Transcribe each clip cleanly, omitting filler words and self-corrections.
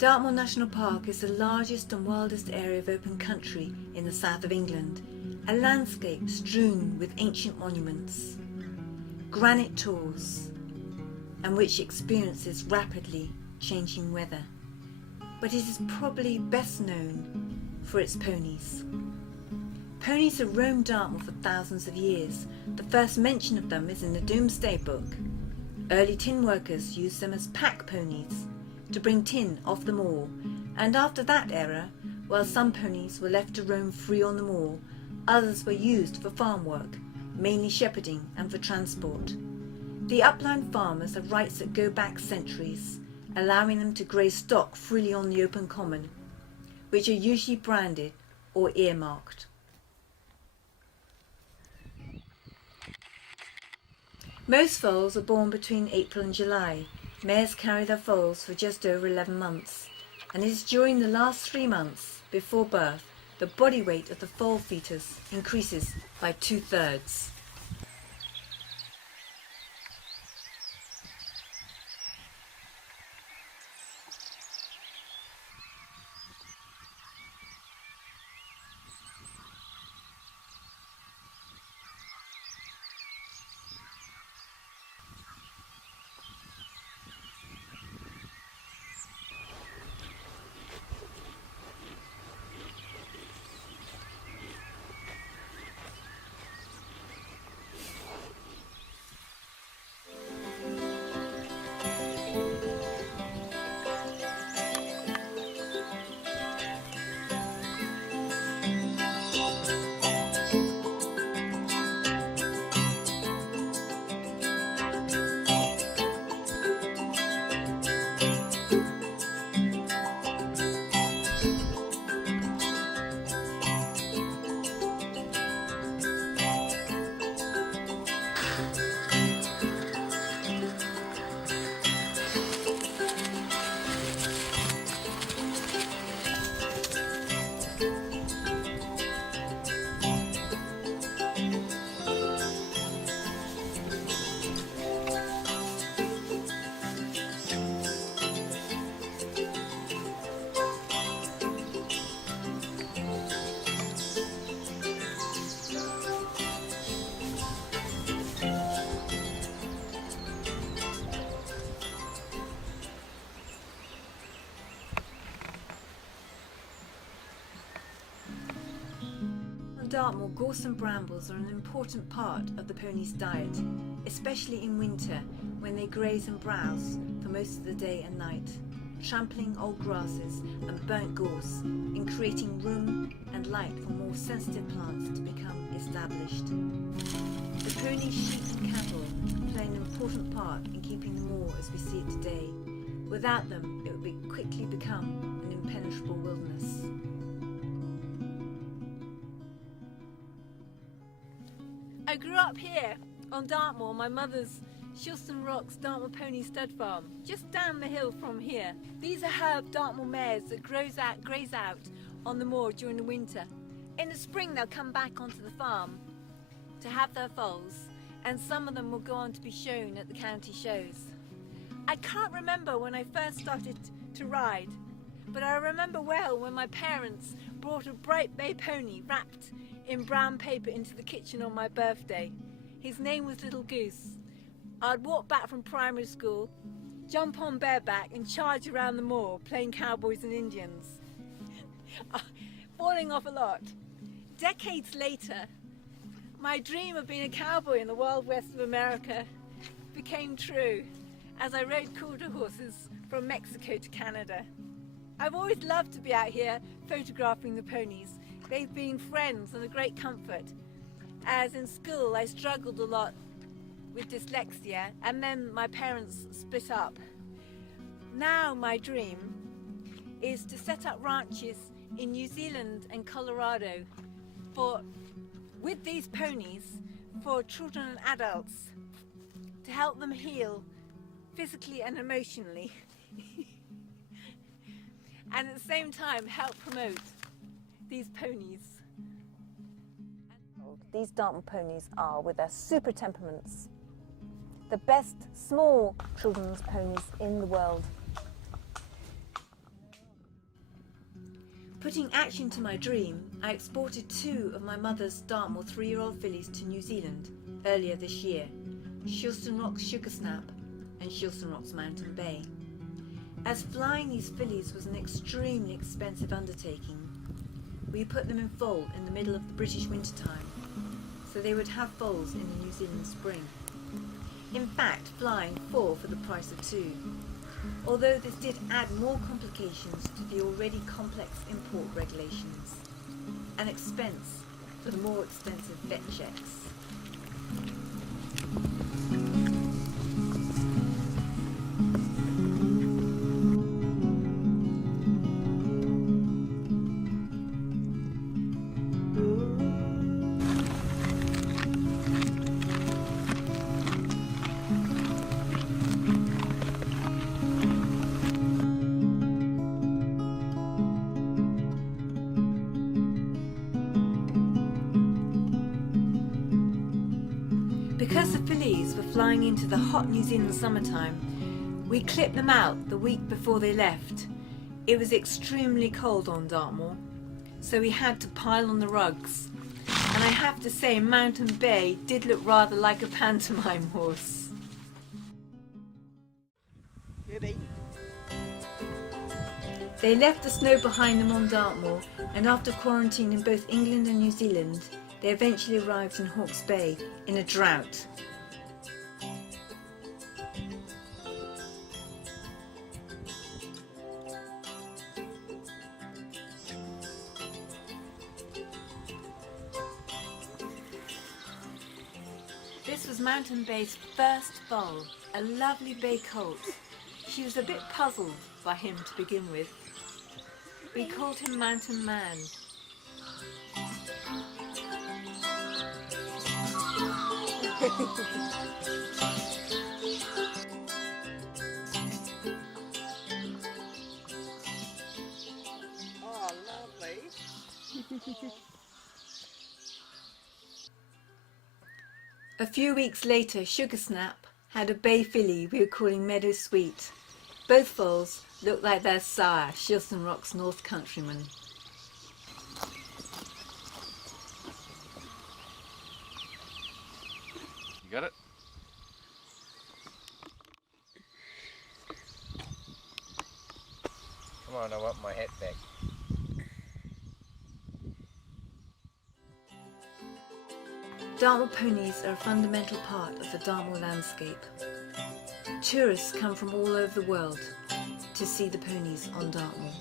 Dartmoor National Park is the largest and wildest area of open country in the south of England, a landscape strewn with ancient monuments, granite tors, and which experiences rapidly changing weather. But it is probably best known for its ponies. Ponies have roamed Dartmoor for thousands of years. The first mention of them is in the Domesday Book. Early tin workers used them as pack ponies to bring tin off the moor, and after that era, while some ponies were left to roam free on the moor, others were used for farm work, mainly shepherding and for transport. The upland farmers have rights that go back centuries, allowing them to graze stock freely on the open common, which are usually branded or earmarked. Most foals are born between April and July. Mares carry their foals for just over 11 months, and it is during the last 3 months before birth the body weight of the foal fetus increases by 2/3. Dartmoor, gorse and brambles are an important part of the pony's diet, especially in winter when they graze and browse for most of the day and night, trampling old grasses and burnt gorse and creating room and light for more sensitive plants to become established. The pony, sheep and cattle play an important part in keeping the moor as we see it today. Without them, it would quickly become an impenetrable wilderness. I grew up here on Dartmoor, my mother's Shilston Rocks Dartmoor Pony stud farm, just down the hill from here. These are herb Dartmoor mares that graze out on the moor during the winter. In the spring they'll come back onto the farm to have their foals, and some of them will go on to be shown at the county shows. I can't remember when I first started to ride, but I remember well when my parents brought a bright bay pony wrapped in brown paper into the kitchen on my birthday. His name was Little Goose. I'd walk back from primary school, jump on bareback and charge around the moor playing cowboys and Indians. Falling off a lot. Decades later, my dream of being a cowboy in the wild west of America became true as I rode quarter horses from Mexico to Canada. I've always loved to be out here photographing the ponies. They've been friends and a great comfort, as in school I struggled a lot with dyslexia and then my parents split up. Now my dream is to set up ranches in New Zealand and Colorado with these ponies for children and adults to help them heal physically and emotionally and at the same time help promote these ponies. These Dartmoor ponies are, with their super temperaments, the best small children's ponies in the world. Putting action to my dream, I exported 2 of my mother's Dartmoor 3-year-old fillies to New Zealand earlier this year, Shilston Rock's Sugar Snap and Shilston Rock's Mountain Bay. As flying these fillies was an extremely expensive undertaking, we put them in foal in the middle of the British wintertime, so they would have foals in the New Zealand spring. In fact, flying 4 for the price of 2, although this did add more complications to the already complex import regulations, and expense for the more expensive vet checks. Because the fillies were flying into the hot New Zealand summertime, we clipped them out the week before they left. It was extremely cold on Dartmoor, so we had to pile on the rugs. And I have to say, Mountain Bay did look rather like a pantomime horse. They left the snow behind them on Dartmoor, and after quarantine in both England and New Zealand, they eventually arrived in Hawke's Bay in a drought. This was Mountain Bay's first foal, a lovely bay colt. She was a bit puzzled by him to begin with. We called him Mountain Man. Oh, lovely. A few weeks later, Sugar Snap had a bay filly we were calling Meadow Sweet. Both foals looked like their sire, Shilston Rock's North Countryman. You got it? Come on, I want my hat back. Dartmoor ponies are a fundamental part of the Dartmoor landscape. Tourists come from all over the world to see the ponies on Dartmoor.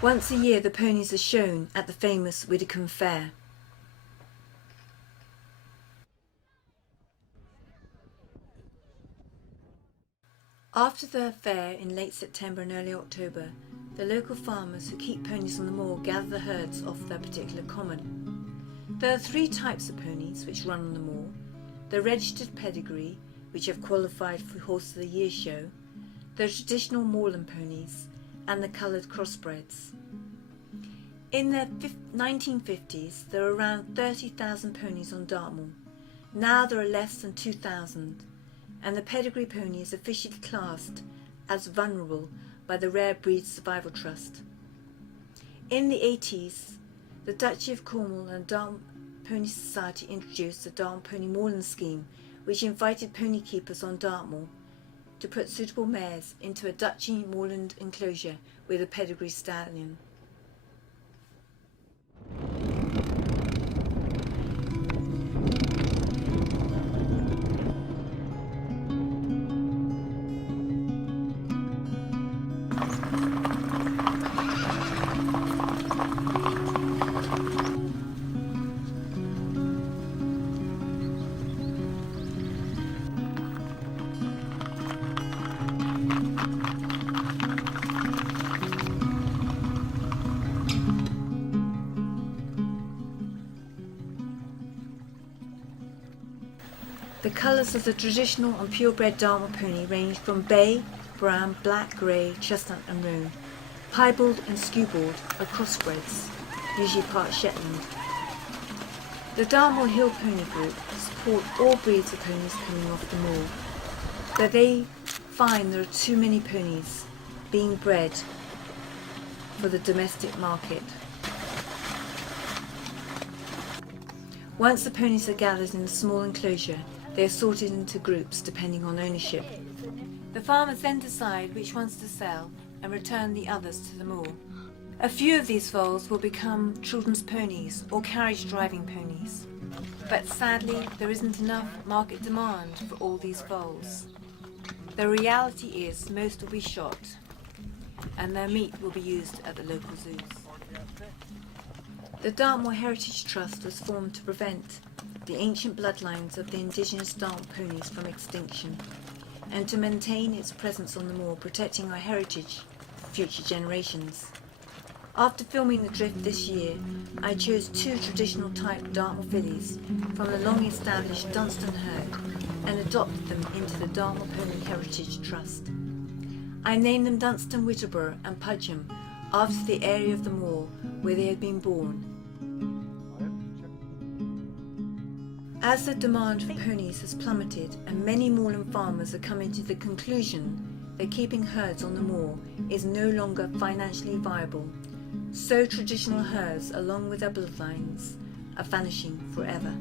Once a year the ponies are shown at the famous Widdicombe Fair. After the fair in late September and early October, the local farmers who keep ponies on the moor gather the herds off their particular common. There are 3 types of ponies which run on the moor: the registered pedigree, which have qualified for Horse of the Year show, the traditional moorland ponies, and the coloured crossbreds. In the 1950s there were around 30,000 ponies on Dartmoor. Now there are less than 2,000, and the pedigree pony is officially classed as vulnerable by the Rare Breeds Survival Trust. In the 80s, the Duchy of Cornwall and Dartmoor Pony Society introduced the Dartmoor Pony Moorland Scheme, which invited pony keepers on Dartmoor to put suitable mares into a Duchy moorland enclosure with a pedigree stallion. The colours of the traditional and purebred Dharma pony range from bay, brown, black, grey, chestnut and roan. Piebald and skewbald are crossbreds, usually part Shetland. The Dartmoor Hill Pony Group support all breeds of ponies coming off the moor, but they find there are too many ponies being bred for the domestic market. Once the ponies are gathered in a small enclosure, they are sorted into groups depending on ownership. The farmers then decide which ones to sell and return the others to the moor. A few of these foals will become children's ponies or carriage driving ponies, but sadly there isn't enough market demand for all these foals. The reality is most will be shot and their meat will be used at the local zoos. The Dartmoor Heritage Trust was formed to prevent the ancient bloodlines of the indigenous Dartmoor ponies from extinction and to maintain its presence on the moor, protecting our heritage for future generations. After filming the drift this year, I chose 2 traditional type Dartmoor fillies from the long-established Dunstan herd and adopted them into the Dartmoor Pony Heritage Trust. I named them Dunstan Whittleborough and Pudgham after the area of the moor where they had been born. As the demand for ponies has plummeted and many moorland farmers are coming to the conclusion that keeping herds on the moor is no longer financially viable, so traditional herds along with their bloodlines are vanishing forever.